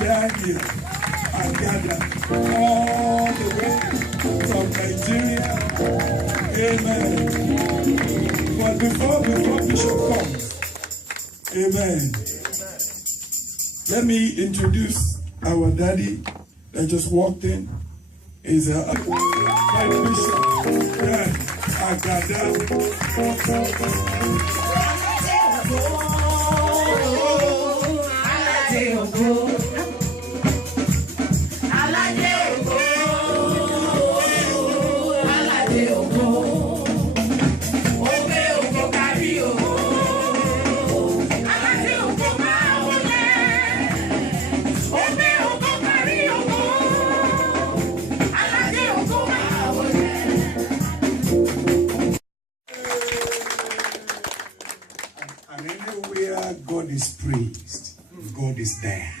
Daniel and Ghana, all the way from Nigeria. Amen. But before Bishop comes, amen, let me introduce our daddy that just walked in. He's a Bishop. Yeah, Agada. God is praised, God is there.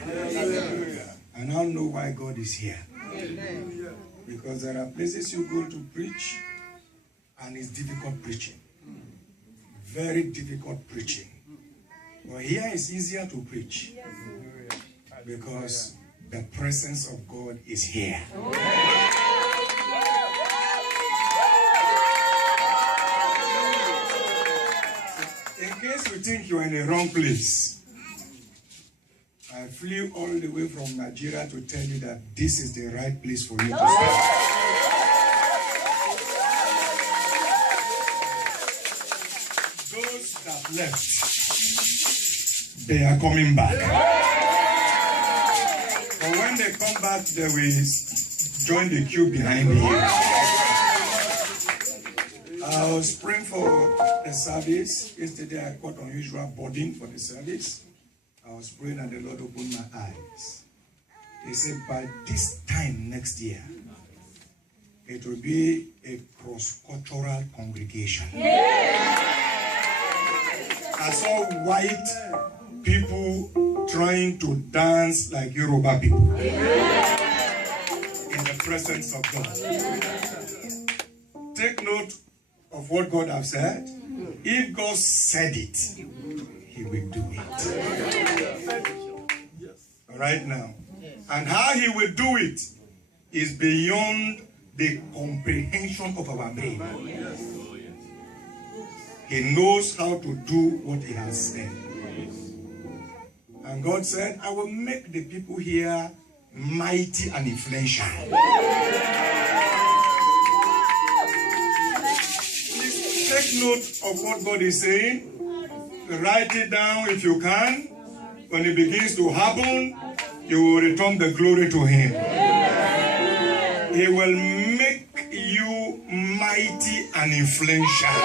And I know why God is here. Because there are places you go to preach and it's difficult preaching. Very difficult preaching. But here it's easier to preach because the presence of God is here. In case you think you're in the wrong place, I flew all the way from Nigeria to tell you that this is the right place for you to start. Those that left, they are coming back. But when they come back, they will join the queue behind me. I was praying for the service. Yesterday I got unusual burden for the service. I was praying and the Lord opened my eyes. He said, by this time next year, it will be a cross-cultural congregation. I saw white people trying to dance like Yoruba people in the presence of God. Take note of what God has said. If God said it, He will do it. Right now. And how He will do it is beyond the comprehension of our brain. He knows how to do what He has said. And God said, I will make the people here mighty and influential. Please take note of what God is saying. Write it down if you can. When it begins to happen, you will return the glory to Him. He will make you mighty and influential.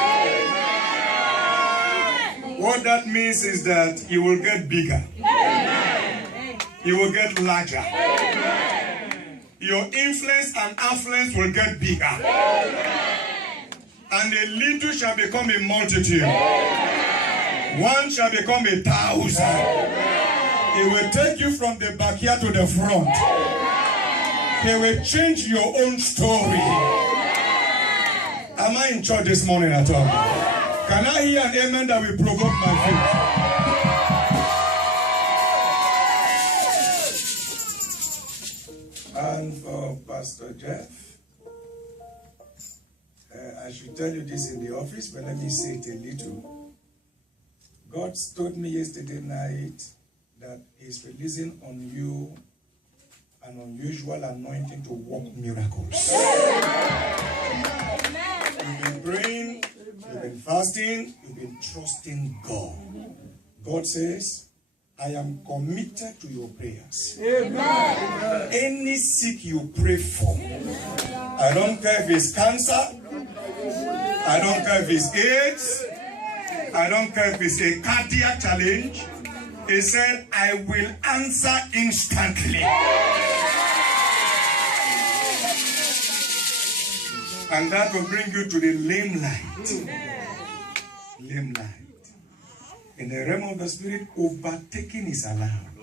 What that means is that you will get bigger. You will get larger. Your influence and affluence will get bigger. And a little shall become a multitude. One shall become 1,000. He will take you from the backyard to the front. He will change your own story. Am I in church this morning at all? Can I hear an amen that will provoke my faith? And for Pastor Jeff, I should tell you this in the office, but let me say it a little. God told me yesterday night that He's releasing on you an unusual anointing to work miracles. You've been praying, you've been fasting, you've been trusting God. God says, I am committed to your prayers. Amen. Any sick you pray for, I don't care if it's cancer, I don't care if it's AIDS, I don't care if it's a cardiac challenge. He said, I will answer instantly. And that will bring you to the limelight. Limelight. In the realm of the spirit, overtaking is allowed.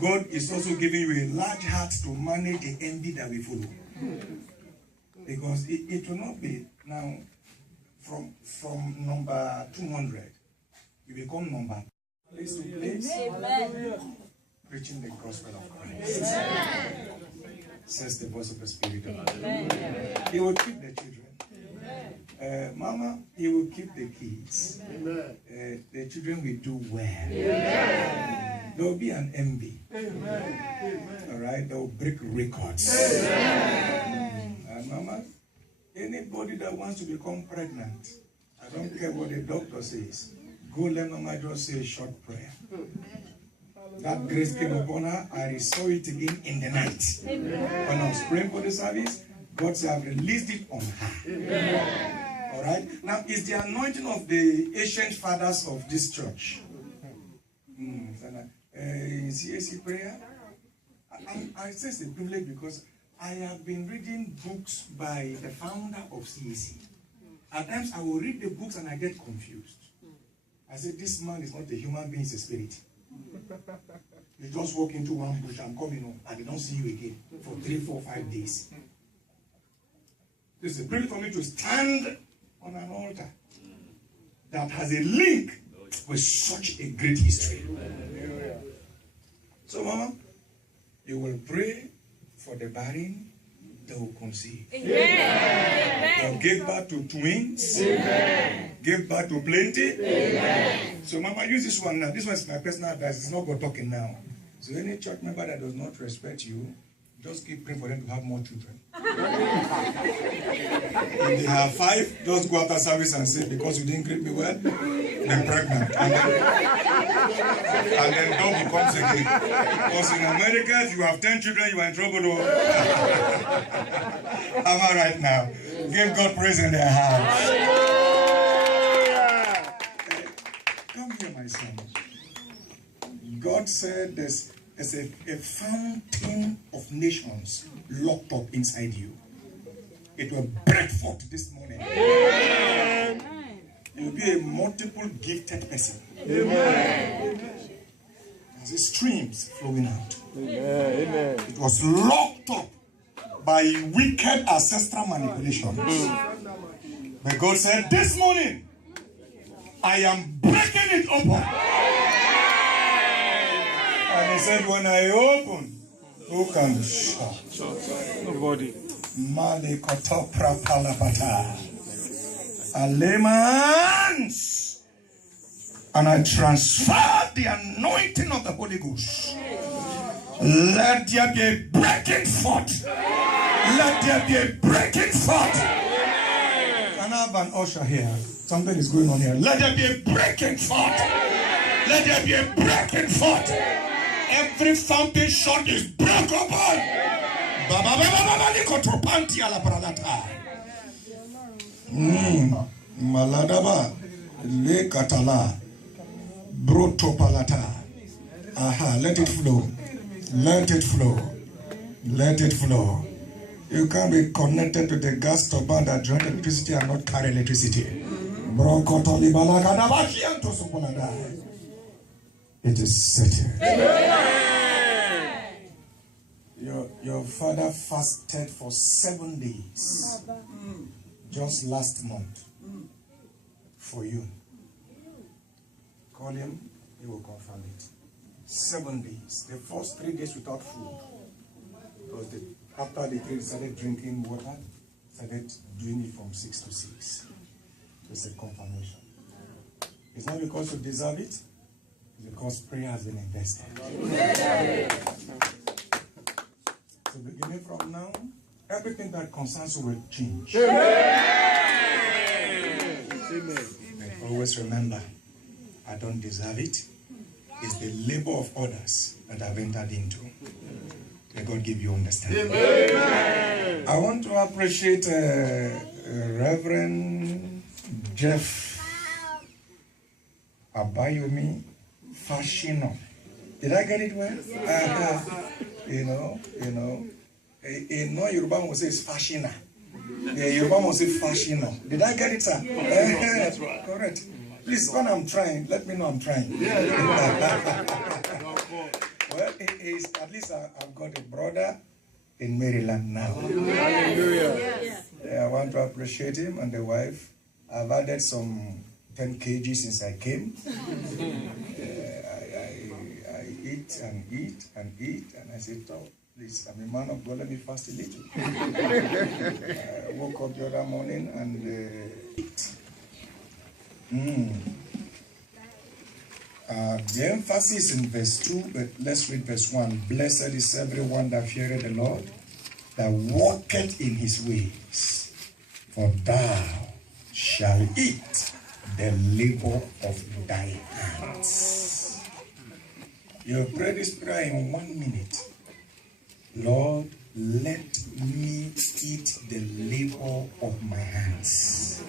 God is also giving you a large heart to manage the envy that we follow. Because it will not be now from number 200, you become number place to place. Amen. preaching the gospel of Christ. Amen. Says the voice of the Spirit of God. He will keep the children. Mama, he will keep the kids. The children will do well. There will be an envy. All right, they will break records. Mama, anybody that wants to become pregnant, I don't care what the doctor says, go let Mama just say a short prayer. That grace came upon her. I saw it again in the night. When I was praying for the service, God said, I've released it on her. All right. Now, it's the anointing of the ancient fathers of this church. In CAC prayer, I say it's a privilege because I have been reading books by the founder of CAC. At times, I will read the books and I get confused. I say, this man is not a human being, he's a spirit. You just walk into one bush and come in and they don't see you again for 3, 4, 5 days. This is a privilege for me to stand on an altar that has a link with such a great history. So, Mama, you will pray for the barren, they will conceive. They'll give birth to twins. Give birth to plenty. So, Mama, use this one now. This one is my personal advice. It's not God talking now. So, any church member that does not respect you, just keep praying for them to have more children. If they have 5, just go after service and say, because you didn't greet me well, they're pregnant. And then double comes again. Because in America, if you have 10 children, you are in trouble. Am I right now? Give God praise in their hearts. Come here, my son. God said there's a fountain of nations locked up inside you. It will break forth this morning. Amen. You will be a multiple gifted person. Amen. There's streams flowing out. Amen. It was locked up by wicked ancestral manipulations. But God said, this morning, I am breaking it open. And he said, when I open, who can shut? Nobody. Malikoto prapalapata. Alemans. And I transfer the anointing of the Holy Ghost. Let there be a breaking forth. Let there be a breaking forth. Can I have an usher here? Something is going on here. Let there be a breaking forth. Let there be a breaking forth. Every fountain shot is broken open. Maladaba le katala broto palata. Aha, let it flow. Let it flow. Let it flow. You can't be connected to the gas turbine that drains electricity and not carry electricity. It is settled. Your father fasted for 7 days just last month for you. Call him, he will confirm it. 7 days. The first 3 days without food. Because after the 3 started drinking water, started doing it from 6 to 6. It's a confirmation. It's not because you deserve it, it's because prayer has been invested. So beginning from now, everything that concerns you will change. Amen. Always remember, I don't deserve it. It's the labor of others that I've entered into. May God give you understanding. Amen. I want to appreciate Reverend Jeff Abayomi Fashino. Did I get it well? Yoruba will say it's Fashina. Yoruba will say Fashino. Did I get it, sir? That's right. Correct. Please, when I'm trying, let me know I'm trying. Well, at least I've got a brother in Maryland now. Hallelujah. I want to appreciate him and the wife. I've added some 10 kg since I came. I eat eat and eat and eat. And I said, oh, please, I'm a man of God, let me fast a little. I woke up the other morning and ate. The emphasis in verse 2, but let's read verse 1. Blessed is everyone that feareth the Lord, that walketh in his ways. For thou shalt eat the labor of thy hands. You pray this prayer in 1 minute. Lord, let me eat the labor of my hands.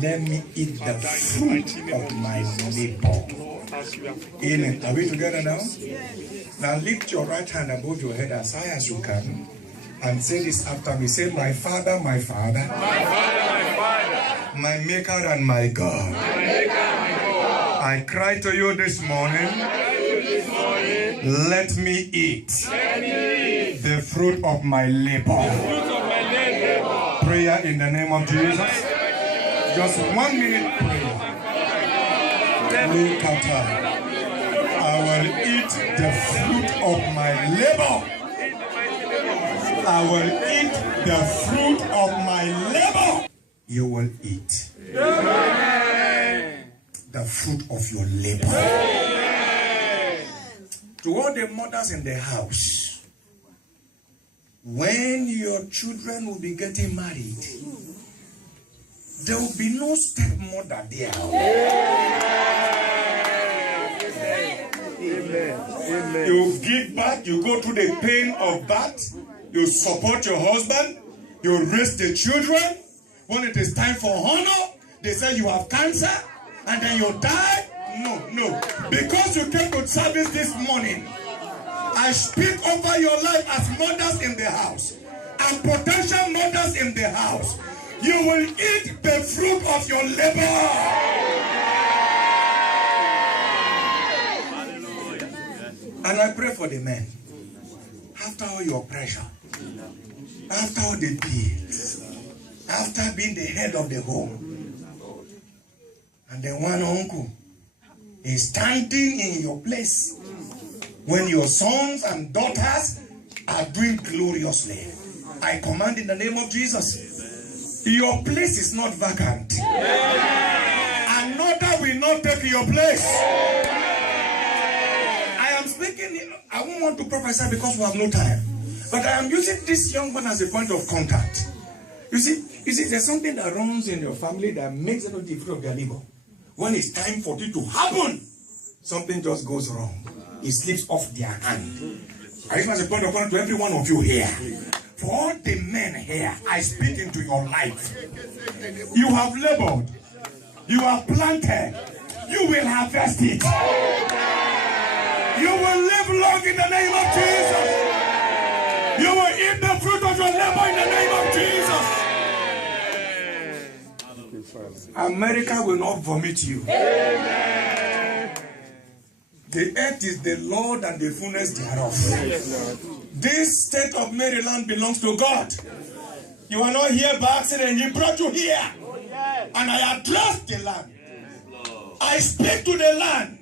Let me eat the fruit of my labor. Amen. Are we together now? Now lift your right hand above your head as high as you can and say this after me. Say, my Father, my Father. My Father, my Father. My Maker and my God. My Maker and my God. I cry to you this morning. Let me eat the fruit of my labor. Prayer in the name of Jesus. Just 1 minute prayer. I will eat the fruit of my labor. I will eat the fruit of my labor. You will eat the fruit of your labor. To all the mothers in the house, when your children will be getting married, there will be no stepmother there. Amen. You give birth, you go through the pain of birth, you support your husband, you raise the children. When it is time for honor, they say you have cancer, and then you die. No. Because you came to service this morning, I speak over your life as mothers in the house and potential mothers in the house. You will eat the fruit of your labor. And I pray for the men. After all your pressure, after all the bills, after being the head of the home, and then one uncle is standing in your place when your sons and daughters are doing gloriously. I command in the name of Jesus, your place is not vacant. Another will not take your place. I am speaking, I won't want to prophesy because we have no time. But I am using this young man as a point of contact. You see, there's something that runs in your family that makes them the fruit of their labor. When it's time for it to happen, something just goes wrong. It slips off their hand. I use as a point of contact to every one of you here. For all the men here, I speak into your life. You have labored. You have planted. You will harvest it. You will live long in the name of Jesus. You will eat the fruit of your labor in the name of Jesus. America will not vomit you. The earth is the Lord and the fullness thereof. This state of Maryland belongs to God. You are not here by accident. He brought you here. And I address the land. I speak to the land.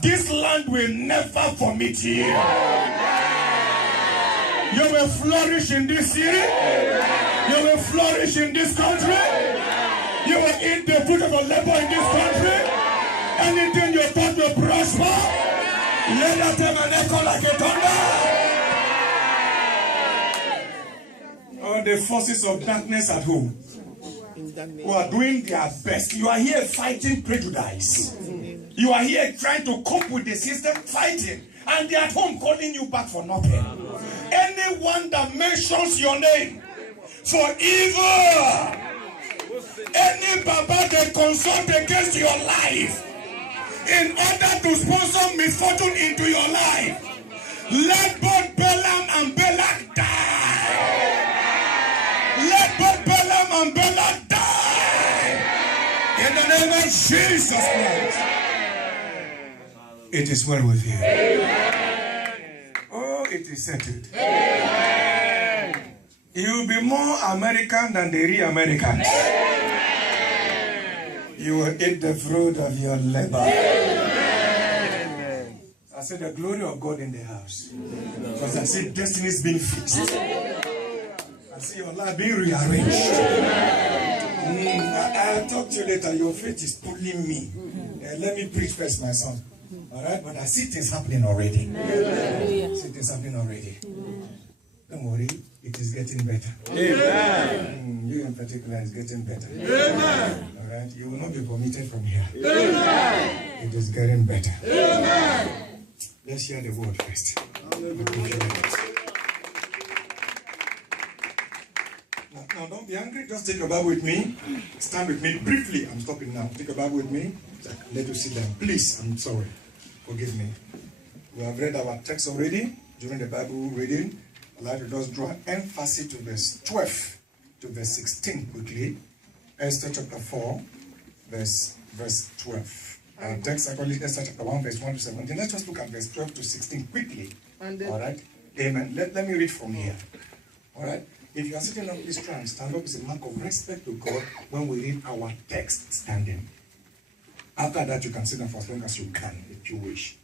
This land will never vomit you. You will flourish in this city. You will flourish in this country. You will eat the fruit of your labor in this country. Anything you thought will prosper, let that time and echo like a thunder. All the forces of darkness at home who are doing their best. You are here fighting prejudice. You are here trying to cope with the system, fighting. And they are at home calling you back for nothing. Anyone that mentions your name for evil, any Baba they consult against your life, in order to sponsor misfortune into your life, let both Balaam and Balak die. Let both Balaam and Balak die. In the name of Jesus Christ. It is well with you. Amen. Oh, it is settled. Amen. You will be more American than the real Americans. You will eat the fruit of your labor. Amen. said the glory of God in the house. Because I see destiny's being fixed. I see your life being rearranged. I'll talk to you later. Your faith is pulling me. Let me preach first, my son. Alright? But I see things happening already. I see things happening already. Don't worry. It is getting better. Amen. You in particular is getting better. Amen. All right. You will not be permitted from here. Amen. It is getting better. Amen. Let's hear the word first. Now, don't be angry. Just take a Bible with me. Stand with me briefly. I'm stopping now. Take a Bible with me. Let you sit down. Please. I'm sorry. Forgive me. We have read our text already during the Bible reading. I'd like to just draw emphasis to verse 12 to verse 16 quickly. Esther chapter 4, verse 12. Our text actually Esther chapter 1, verse 1 to 17. Let's just look at verse 12 to 16 quickly. All right? Amen. Let me read from here. All right? If you are sitting up, please try and stand up. It's a mark of respect to God when we read our text standing. After that, you can sit down for as long as you can, if you wish.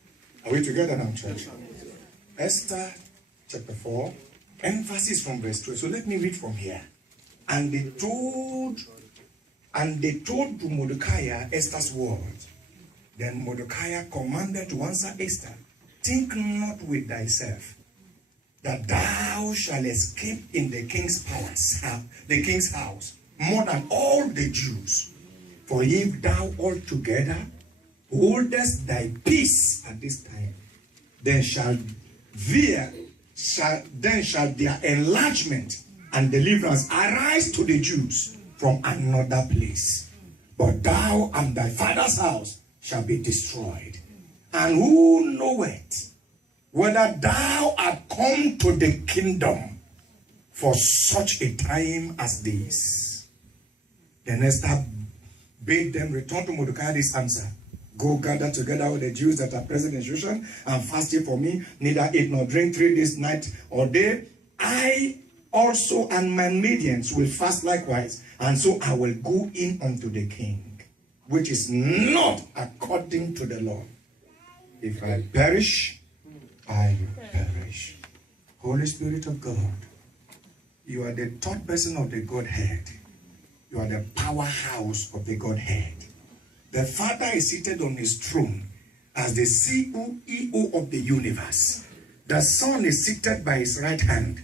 Are we together now, church? Esther chapter 4, emphasis from verse 12. So let me read from here. And they told to Mordecai Esther's words. Then Mordecai commanded to answer Esther, think not with thyself that thou shalt escape in the king's palace, the king's house, more than all the Jews. For if thou altogether holdest thy peace at this time, then shall their enlargement and deliverance arise to the Jews from another place. But thou and thy father's house shall be destroyed. And who knoweth whether thou art come to the kingdom for such a time as this? Then Esther bade them return to Mordecai this answer. Go gather together all the Jews that are present in Shushan and fast ye for me, neither eat nor drink 3 days, night or day. I also and my maidens will fast likewise, and so I will go in unto the king, which is not according to the law. If I perish, I perish. Holy Spirit of God, you are the third person of the Godhead. You are the powerhouse of the Godhead. The Father is seated on his throne as the CEO of the universe. The Son is seated by his right hand,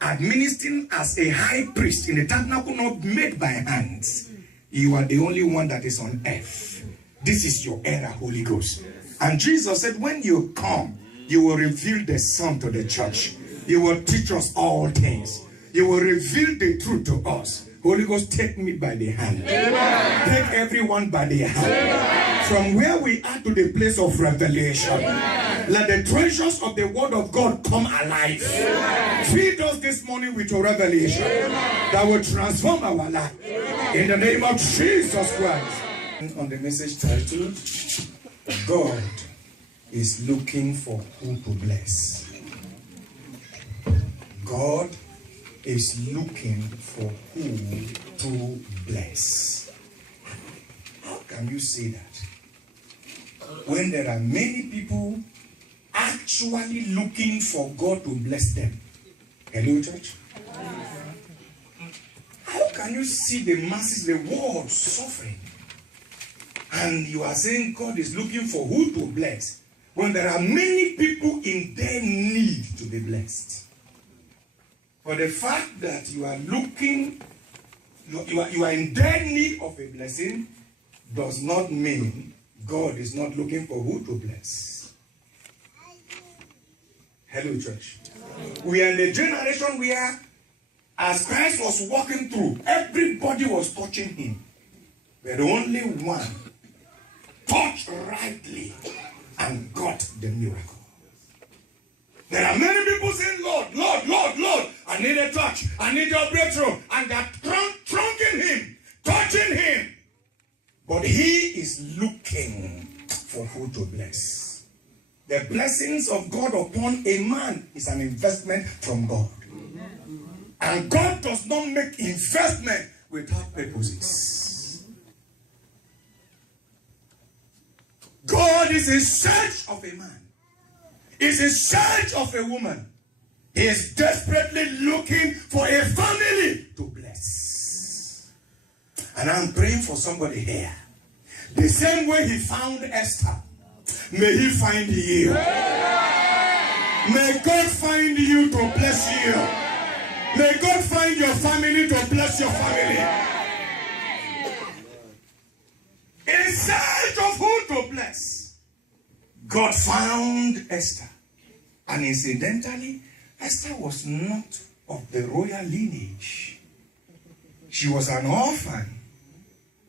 administering as a high priest in the tabernacle not made by hands. You are the only one that is on earth. This is your era, Holy Ghost. And Jesus said, when you come, you will reveal the Son to the church. You will teach us all things. You will reveal the truth to us. Holy Ghost, take me by the hand. Amen. Take everyone by the hand. Amen. From where we are to the place of revelation. Amen. Let the treasures of the word of God come alive. Amen. Feed us this morning with your revelation. Amen. That will transform our life. Amen. In the name of Jesus Christ. On the message titled, God is looking for who to bless. God is looking for who to bless. How can you say that when there are many people actually looking for God to bless them? Hello, church? How can you see the masses, the world suffering, and you are saying God is looking for who to bless when there are many people in their need to be blessed? For the fact that you are looking, you are in their need of a blessing does not mean God is not looking for who to bless. Hello, church. We are in a generation where, as Christ was walking through, everybody was touching him. But only one touched rightly and got the miracle. There are many people saying, Lord, Lord, Lord, Lord, I need a touch. I need your breakthrough. And they're trunking him, touching him. But he is looking for who to bless. The blessings of God upon a man is an investment from God. And God does not make investment without purposes. God is in search of a man is in search of a woman. He is desperately looking for a family to bless. And I'm praying for somebody here. The same way he found Esther, may he find you. May God find you to bless you. May God find your family to bless your family. In search of who to bless, God found Esther. And incidentally, Esther was not of the royal lineage. She was an orphan.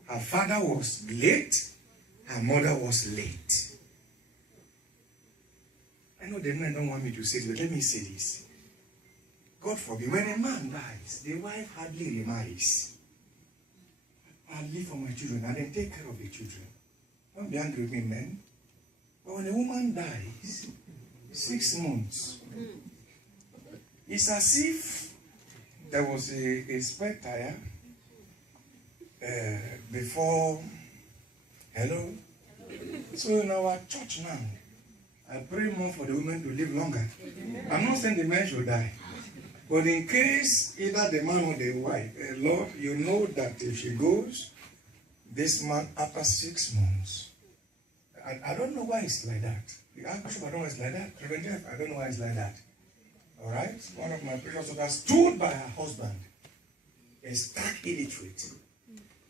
Her father was late. Her mother was late. I know the men don't want me to say this, but let me say this. God forbid, when a man dies, the wife hardly remarries. I'll live for my children and then take care of the children. Don't be angry with me, men. But when a woman dies, 6 months, it's as if there was a spare tire before. Hello? So in our church now, I pray more for the women to live longer. I'm not saying the men should die. But in case either the man or the wife, Lord, you know that if she goes, this man after 6 months, I don't know why it's like that. I don't know why it's like that. Reverend Jeff, I don't know why it's like that. All right? One of my precious daughters stood by her husband, a stark illiterate,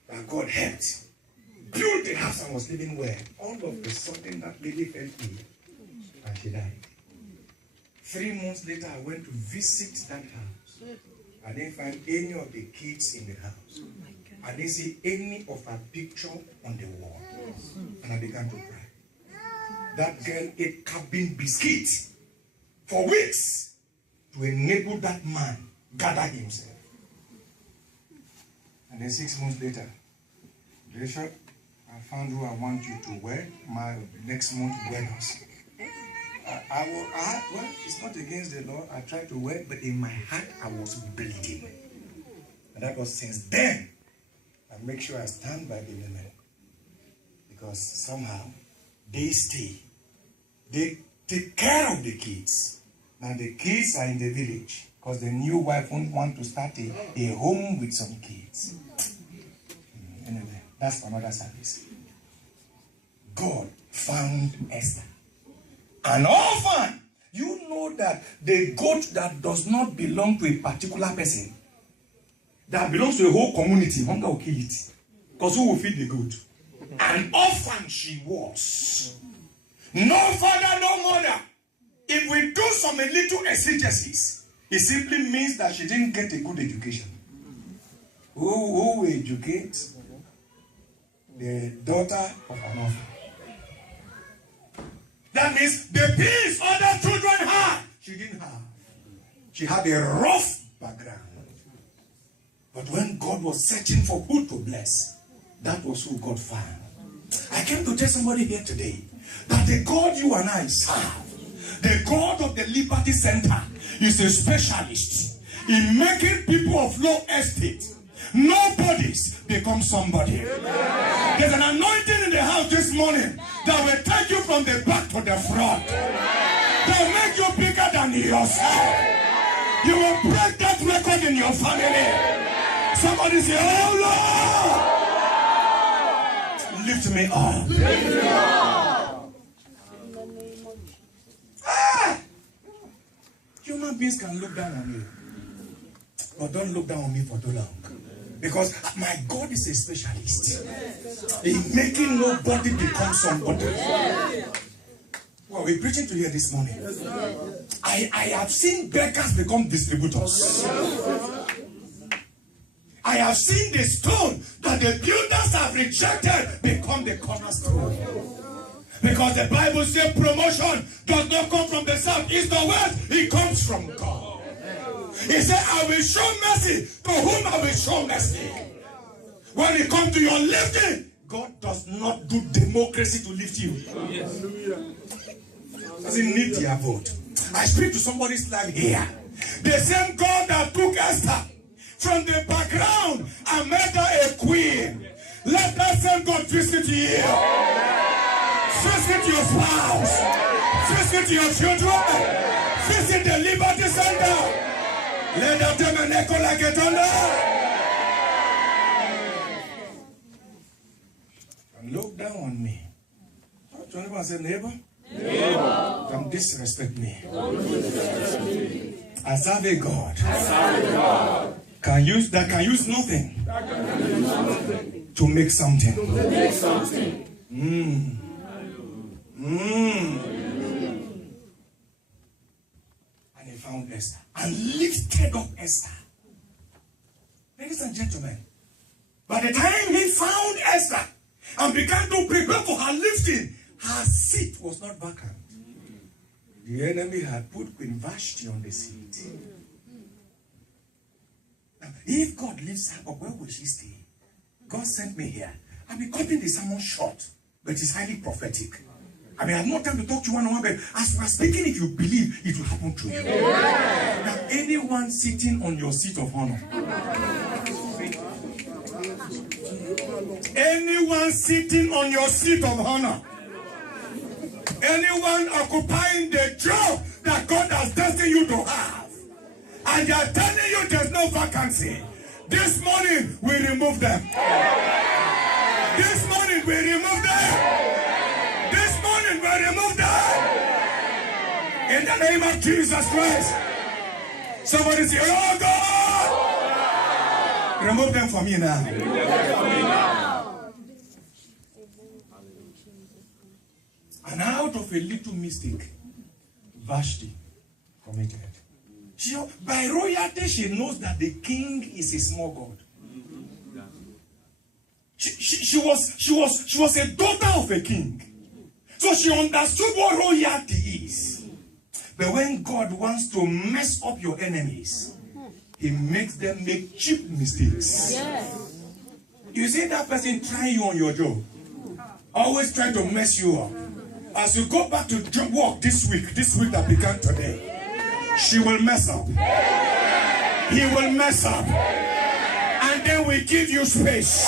that God helped, built the house and was living well. All of a sudden, that lady fell ill and she died. 3 months later, I went to visit that house. I didn't find any of the kids in the house. I didn't see any of her picture on the wall. And I began to cry. That girl ate cabin biscuits for weeks to enable that man gather himself. And then 6 months later, Bishop, I found who I want you to wed. My next month wed us. Well, it's not against the law. I tried to wed, but in my heart I was bleeding. And that was since then. I make sure I stand by the women. Because somehow they stay. They take care of the kids. Now the kids are in the village. Because the new wife won't want to start a home with some kids. Anyway, that's for another service. God found Esther. An orphan. You know that the goat that does not belong to a particular person, that belongs to a whole community, hunger will kill it. Because who will feed the goat? An orphan she was. No father, no mother. If we do some little exegesis, it simply means that she didn't get a good education. Who will educate the daughter of an orphan? That means the peace other children had, she didn't have. She had a rough background. But when God was searching for who to bless, that was who God found. I came to tell somebody here today that the God you and I serve, the God of the Liberty Center, is a specialist in making people of low estate, nobodies, become somebody. There's an anointing in the house this morning that will take you from the back to the front. That will make you bigger than yourself. You will break that record in your family. Somebody say, oh Lord, lift me up. Lift me up. Human beings can look down on you, but don't look down on me for too long. Because my God is a specialist in making nobody become somebody. Well, we're preaching to you this morning. I have seen beggars become distributors. I have seen the stone that the builders have rejected become the cornerstone. Because the Bible says promotion does not come from the south, east, or west. It comes from God. He said, I will show mercy to whom I will show mercy. When it comes to your lifting, God does not do democracy to lift you. Doesn't need their vote. I speak to somebody's life here. The same God that took Esther from the background and made her a queen. Let that same God visit you. Visit your spouse. Visit your children. Visit the Liberty Center. Let them tell an echo like a thunder. And look down on me. Anyone say neighbor? Neighbor. Don't disrespect me. I serve a God. Can use nothing to make something. And he found Esther and lifted up Esther. Ladies and gentlemen, by the time he found Esther and began to prepare for her lifting, her seat was not vacant. The enemy had put Queen Vashti on the seat. Now, if God lifts her up, where will she stay? God sent me here. I'll be cutting the sermon short, but it's highly prophetic. I have no time to talk to you one-on-one, but as we are speaking, if you believe, it will happen to you. Now, anyone sitting on your seat of honor, anyone sitting on your seat of honor, anyone occupying the job that God has destined you to have, and they are telling you there's no vacancy, this morning we remove them. This morning we remove them. This morning we remove them. In the name of Jesus Christ. Somebody say, oh God! Remove them for me now. And out of a little mistake, Vashti committed. By royalty, she knows that the king is a small god. She was a daughter of a king. So she understood what royalty is. But when God wants to mess up your enemies, he makes them make cheap mistakes. Yes. You see that person trying you on your job, always trying to mess you up. As you go back to work this week that began today, she will mess up. He will mess up. And then we give you space.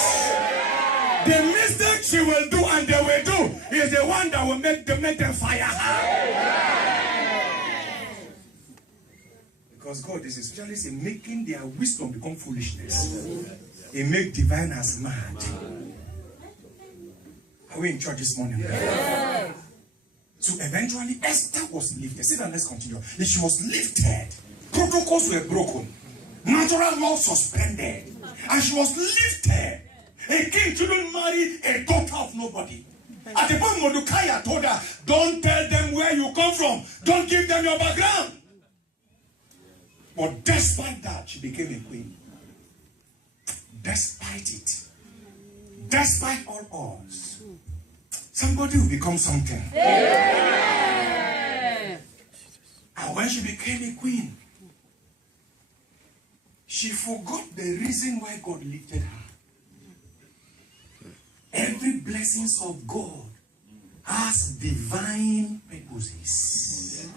The mistake she will do and they will do is the one that will make them fire her. Because God is a specialist in making their wisdom become foolishness. He makes diviners mad. Are we in church this morning? Yeah. So eventually Esther was lifted. See that, let's continue. If she was lifted, protocols were broken, natural law suspended, and she was lifted. A king shouldn't marry a daughter of nobody. At the point Mordecai told her, don't tell them where you come from. Don't give them your background. But despite that, she became a queen. Despite it. Despite all odds. Somebody will become something. Yeah. And when she became a queen, she forgot the reason why God lifted her. Every blessings of God has divine purposes.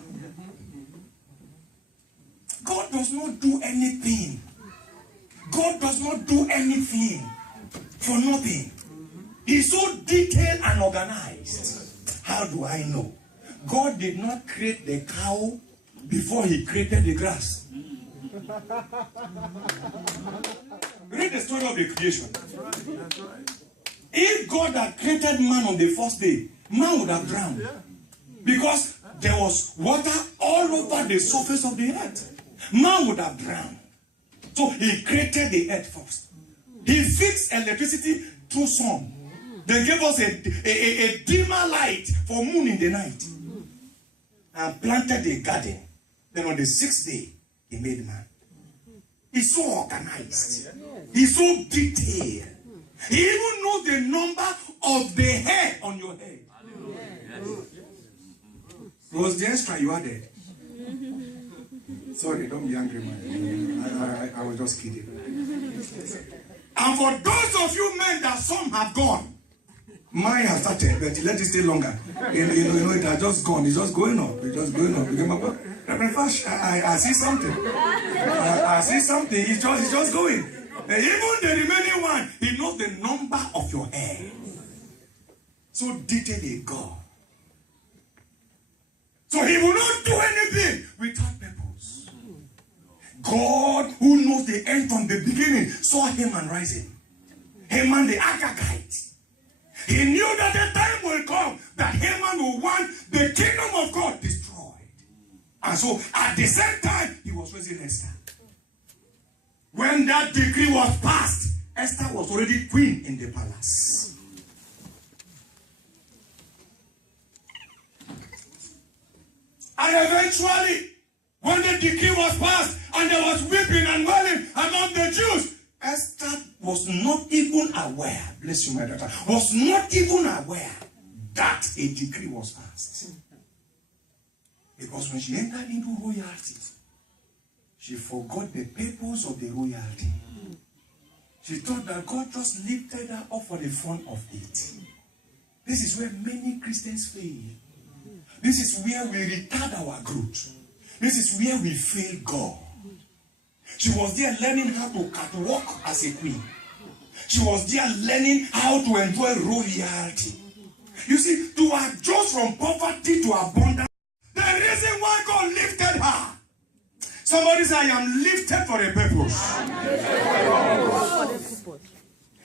God does not do anything. God does not do anything for nothing. He's so detailed and organized. How do I know? God did not create the cow before he created the grass. Read the story of the creation. If God had created man on the first day, man would have drowned. Because there was water all over the surface of the earth. Man would have drowned. So he created the earth first. He fixed electricity through sun. They gave us a dimmer light for moon in the night. And planted a garden. Then on the sixth day, he made man. He's so organized. He's so detailed. He even knows the number of the hair on your head. Was the extra you added? Sorry, don't be angry, man. I was just kidding. And for those of you men that some have gone, mine has started, but let it stay longer. You know, it has just gone. It's just going up. It's just going up. Reverend Fash, I see something. I see something. It's just going. And even the remaining one, he knows the number of your hair. So detailed God. So he will not do anything without purpose. God, who knows the end from the beginning, saw Haman rising. Haman the Agagite. He knew that the time will come that Haman will want the kingdom of God destroyed. And so at the same time, he was raising Esther. When that decree was passed, Esther was already queen in the palace. And eventually, when the decree was passed and there was weeping and wailing among the Jews, Esther was not even aware, bless you my daughter, was not even aware that a decree was passed. Because when she entered into royalty, she forgot the purpose of the royalty. She thought that God just lifted her up for the fun of it. This is where many Christians fail. This is where we retard our growth. This is where we fail God. She was there learning how to catwalk as a queen. She was there learning how to enjoy royalty. You see, to adjust from poverty to abundance, the reason why God lifted her. Somebody say, I am lifted for a purpose.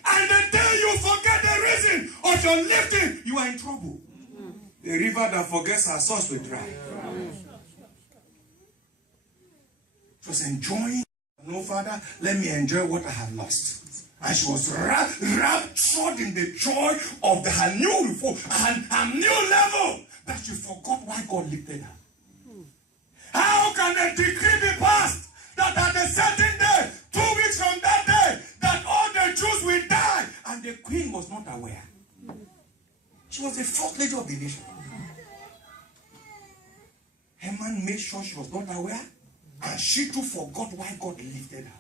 And the day you forget the reason of your lifting, you are in trouble. The river that forgets her source will dry. She was enjoying. No, Father, let me enjoy what I have lost. And she was raptured in the joy of her new reform and her new level that she forgot why God lifted her. How can a decree be passed that at a certain day, 2 weeks from that day, that all the Jews will die? And the queen was not aware. She was the first lady of the nation. Haman made sure she was not aware, and she too forgot why God lifted her.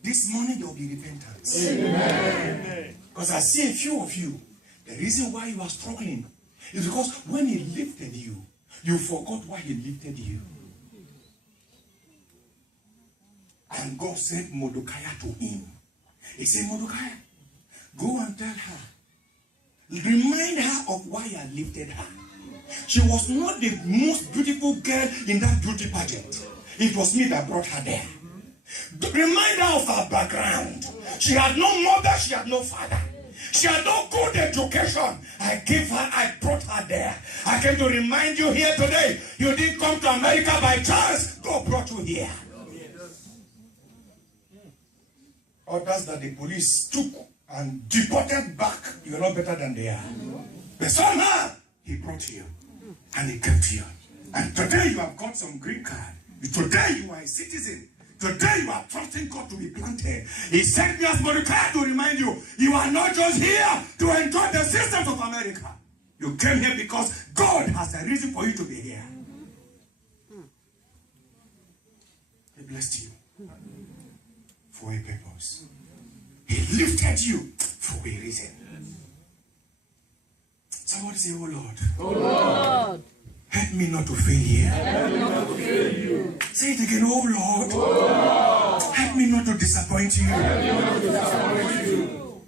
This morning there will be repentance. Amen. Because I see a few of you, the reason why you are struggling is because when he lifted you, you forgot why he lifted you. And God sent Mordecai to him. He said, Mordecai, go and tell her. Remind her of why I lifted her. She was not the most beautiful girl in that beauty pageant. It was me that brought her there. Remind her of her background. She had no mother, she had no father. She had no good education. I brought her there. I came to remind you here today. You didn't come to America by chance. God brought you here. Others that the police took and deported back, you're not better than they are. But somehow, he brought you. And he kept you. And today you have got some green card. Today you are a citizen. Today you are trusting God to be planted. He sent me as Mordecai to remind you, you are not just here to enjoy the systems of America. You came here because God has a reason for you to be here. He blessed you for a purpose. He lifted you for a reason. Somebody say, oh Lord. Oh Lord. Help me not to fail here. Help me not to fail you. Say it again, oh Lord. Oh Lord. Help me not to disappoint you. Help me not to disappoint you.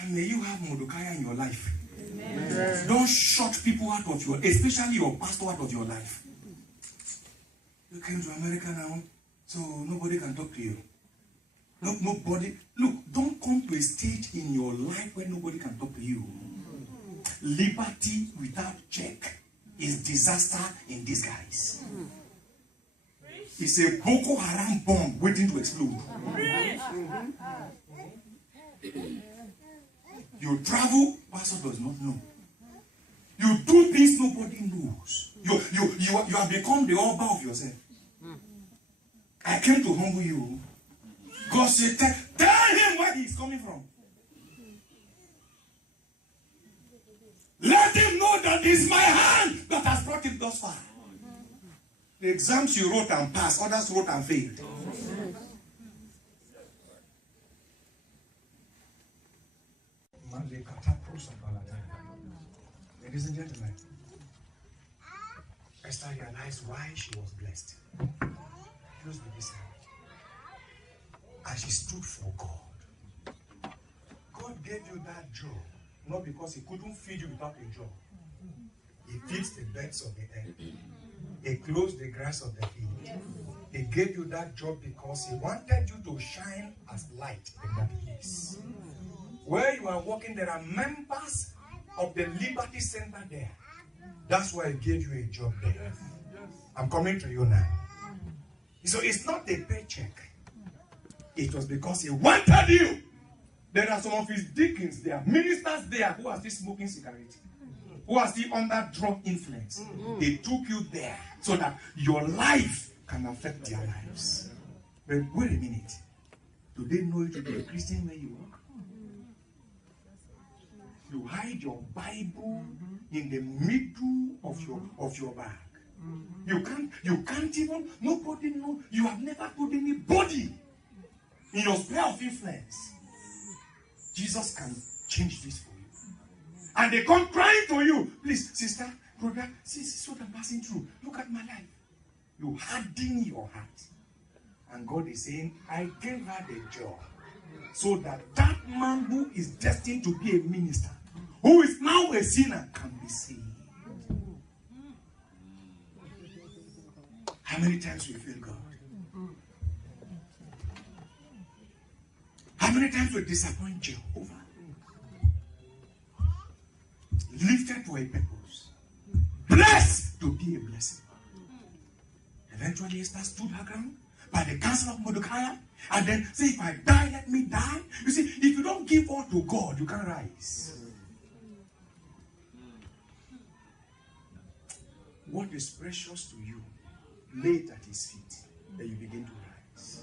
And may you have Mordecai in your life. Amen. Don't shut people out of your, especially your pastor, out of your life. You came to America now, so nobody can talk to you. Nobody. Look, don't come to a stage in your life where nobody can talk to you. Liberty without check is disaster in disguise. It's a Boko Haram bomb waiting to explode. You travel, pastor does not know. You do things nobody knows. You have become the Oba of yourself. I came to humble you. God said, tell him where he's coming from. Let him know that it's my hand that has brought him thus far. The exams you wrote and passed, others wrote and failed. Ladies and gentlemen, Esther realized why she was blessed. Close with this hand. And she stood for God. God gave you that job not because he couldn't feed you without a job. He feeds the birds of the air. He clothes the grass of the field. He gave you that job because he wanted you to shine as light in that place. Where you are working, there are members of the Liberty Center there. That's why he gave you a job there. I'm coming to you now. So it's not a paycheck. It was because he wanted you. There are some of his deacons there, ministers there, who are still smoking cigarettes, who are still under drug influence. They took you there so that your life can affect their lives. But wait a minute. Do they know you to be a Christian where you work? You hide your Bible in the middle of your bag. You can't even, nobody know. You have never told anybody in your sphere of influence. Jesus can change this for you. And they come crying to you. Please, sister, brother, this is what I'm passing through. Look at my life. You harden your heart. And God is saying, I gave her the job so that that man who is destined to be a minister, who is now a sinner, can be saved. How many times we fail God? How many times we disappoint Jehovah? Lifted to a purpose. Blessed to be a blessing. Eventually Esther stood her ground by the counsel of Mordecai and then say, if I die, let me die. You see, if you don't give all to God, you can't rise. What is precious to you, lay it at his feet, then you begin to rise.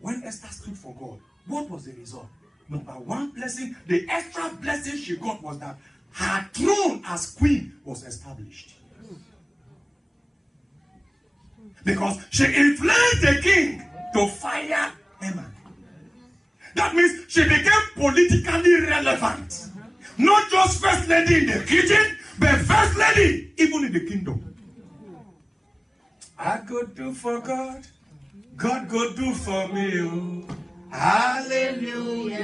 When Esther stood for God, what was the result? Number one blessing, the extra blessing she got was that her throne as queen was established. Because she influenced the king to fire Haman. That means she became politically relevant. Not just first lady in the kitchen, but first lady even in the kingdom. I could do for God, God could do for me. Oh. Hallelujah.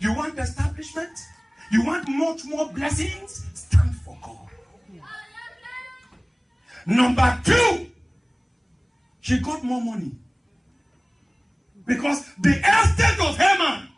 You want establishment? You want much more blessings? Stand for God. Number two, she got more money. Because the estate of Haman